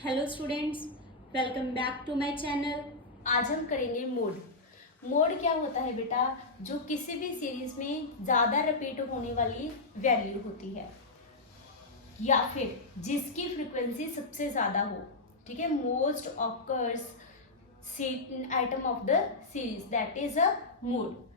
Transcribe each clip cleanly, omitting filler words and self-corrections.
Hello students, welcome back to my channel. आज हम करेंगे मोड। मोड क्या होता है बेटा? जो किसी भी सीरीज में ज्यादा रिपीट होने वाली वैल्यू होती है या फिर जिसकी फ्रीक्वेंसी सबसे ज्यादा हो। ठीक है, most occurs item of the series, that is a mode.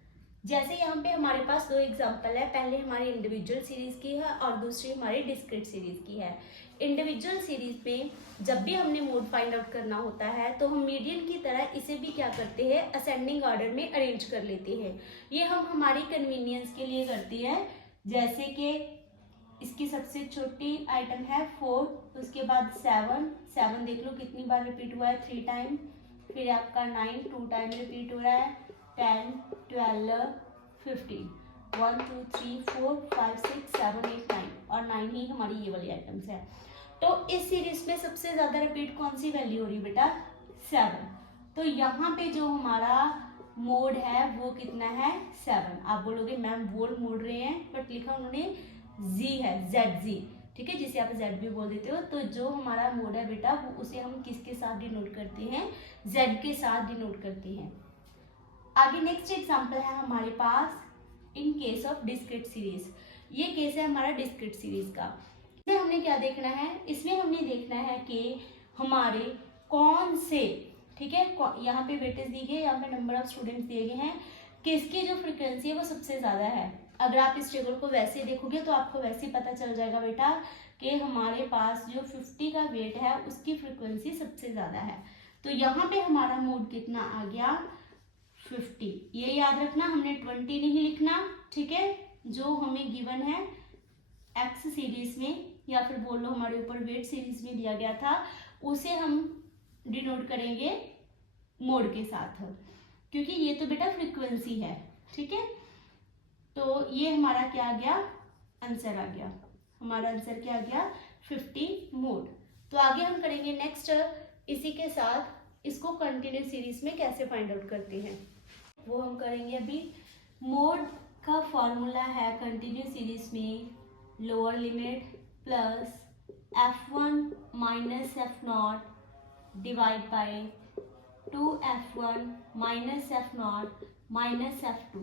जैसे यहाँ पे हमारे पास दो एग्जांपल है, पहले हमारी इंडिविजुअल सीरीज की है और दूसरी हमारी डिस्क्रीट सीरीज की है। इंडिविजुअल सीरीज में जब भी हमने मोड फाइंड आउट करना होता है तो हम मीडियन की तरह इसे भी क्या करते हैं, असेंडिंग ऑर्डर में अरेंज कर लेते हैं। ये हम हमारी कन्वीनियंस के लिए करती है। जैसे कि इसकी सबसे छोटी आइटम है 4, उसके बाद 7 देख लो कितनी बार रिपीट हुआ है, 3 टाइम। फिर आपका 9 2 टाइम रिपीट हो रहा है, 10 12 15 1 2 3 4 5 6 7 8 9 और 9 ही हमारी ये वाली आइटम्स है। तो इस सीरीज में सबसे ज्यादा रिपीट कौन सी वैल्यू हो रही है बेटा? 7। तो यहाँ पे जो हमारा मोड है वो कितना है? 7। आप बोलोगे मैम बोल मोड रहे हैं, बट लिखा उन्होंने जी है, ZG। ठीक है, जिसे आप Z भी बोल देते हो। तो जो हमारा मोड है बेटा वो उसे हम किसके साथ डिनोट करते हैं? Z के साथ डिनोट करते हैं। आगे नेक्स्ट एग्जांपल है हमारे पास in case of discrete series. ये केस है हमारा डिस्क्रीट सीरीज का। इसमें हमने क्या देखना है? इसमें हमने देखना है कि हमारे कौन से, ठीक है, यहाँ पे वेटेज दी गई है, यहाँ पे नंबर ऑफ स्टूडेंट्स दिए गए हैं, किसकी जो फ्रीक्वेंसी है वो सबसे ज्यादा है। अगर आप इस टेबल को वैसे देखोगे तो आपको वैसे ही पता चल जाएगा बेटा कि हमारे पास जो 50 का वेट है उसकी फ्रीक्वेंसी सबसे ज्यादा है। तो यहाँ पे हमारा मोड कितना आ गया? 50। ये याद रखना, हमने 20 नहीं लिखना। ठीक है, जो हमें गिवन है एक्स सीरीज में या फिर बोल लो हमारे ऊपर वेट सीरीज में दिया गया था, उसे हम डिनोट करेंगे मोड के साथ, क्योंकि ये तो बेटा फ्रीक्वेंसी है। ठीक है, तो ये हमारा क्या आ गया? आंसर आ गया। हमारा आंसर क्या आ गया? 50 मोड। तो आगे हम करेंगे नेक्स्ट, इसी के साथ इसको कंटिन्यूस सीरीज में कैसे फाइंड आउट करते हैं वो हम करेंगे अभी। मोड का फॉर्मूला है कंटिन्यूस सीरीज में lower limit plus f1 minus f0 divide by 2f1 minus f0 minus f2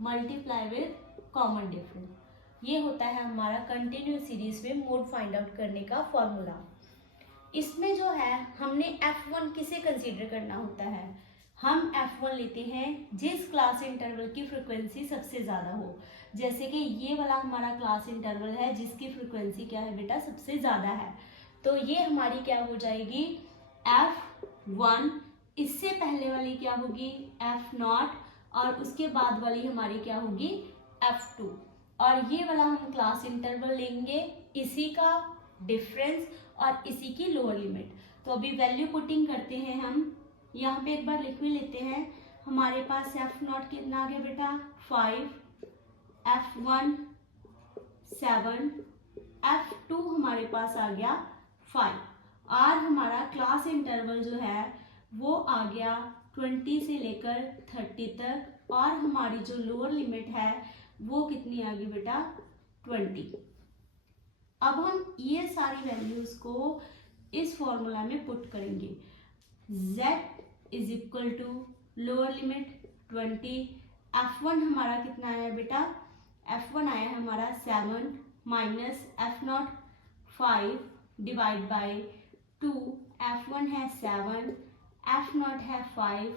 multiply with common difference. ये होता है हमारा कंटिन्यूस सीरीज में मोड फाइंड आउट करने का फॉर्मूला। इसमें जो है हमने f1 किसे कंसीडर करना होता है? हम f1 लेते हैं जिस क्लास इंटरवल की फ्रीक्वेंसी सबसे ज़्यादा हो। जैसे कि ये वाला हमारा क्लास इंटरवल है जिसकी फ्रीक्वेंसी क्या है बेटा? सबसे ज़्यादा है। तो ये हमारी क्या हो जाएगी? f1। इससे पहले वाली क्या होगी? f0। और उसके बाद वाली हमारी क्या होगी? f2। और ये वाला हम क्लास इंटरवल लेंगे, इसी का डिफरेंस और इसी की लोअर लिमिट। तो अभी वैल्यू पुटिंग करते हैं हम। यहाँ पे एक बार लिख भी लेते हैं। हमारे पास f0 कितना आ गया बेटा? 5, f1 7, f2 हमारे पास आ गया 5। और हमारा क्लास इंटरवल जो है वो आ गया 20 से लेकर 30 तक, और हमारी जो लोअर लिमिट है वो कितनी आ गई बेटा? 20। अब हम ये सारी वैल्यूज को इस फॉर्मूला में पुट करेंगे। z is equal to lower limit 20, f1 हमारा कितना आया बेटा? f1 आया है हमारा 7 minus f0 5 divide by 2। f1 है 7, f0 है 5,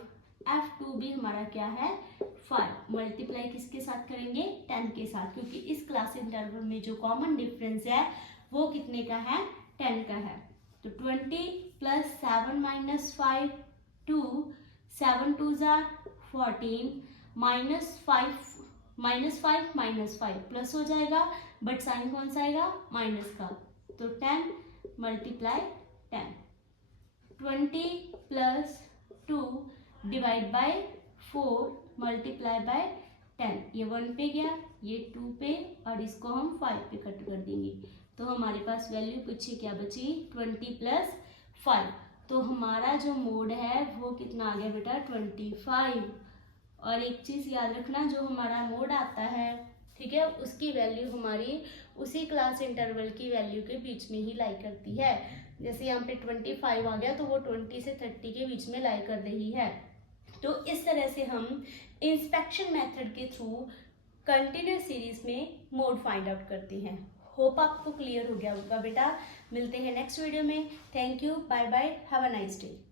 f2 भी हमारा क्या है? 5। मल्टीप्लाई किसके साथ करेंगे? 10 के साथ, क्योंकि इस क्लास इंटरवल में जो कॉमन डिफरेंस है वो कितने का है? 10 का है। तो 20 plus 7 minus 5 2, 7 2 jar 14 minus 5 minus 5 plus हो जाएगा, बट साइन कौन सा आएगा? माइनस का। तो 10 multiply 10, 20 plus 2 divide by 4 multiply by 10। ये 1 पे गया, ये 2 पे, और इसको हम 5 पे कट कर देंगे। तो हमारे पास वैल्यू पीछे क्या बची? 20 प्लस 5। तो हमारा जो मोड है वो कितना आ गया बेटा? 25। और एक चीज़ याद रखना, जो हमारा मोड आता है, ठीक है, उसकी वैल्यू हमारी उसी क्लास इंटरवल की वैल्यू के बीच में ही लाई करती है। जैसे यहाँ पे 25 आ गया तो वो 20 से 30 के बीच में लाई कर रही है। तो इस तरह से हम इंस्पेक्शन मेथड के थ्रू कंटिन्यूस सीरीज में मोड फाइंड आउट करते हैं। होप आपको क्लियर हो गया होगा बेटा। मिलते हैं नेक्स्ट वीडियो में। Thank you, bye bye, have a nice day.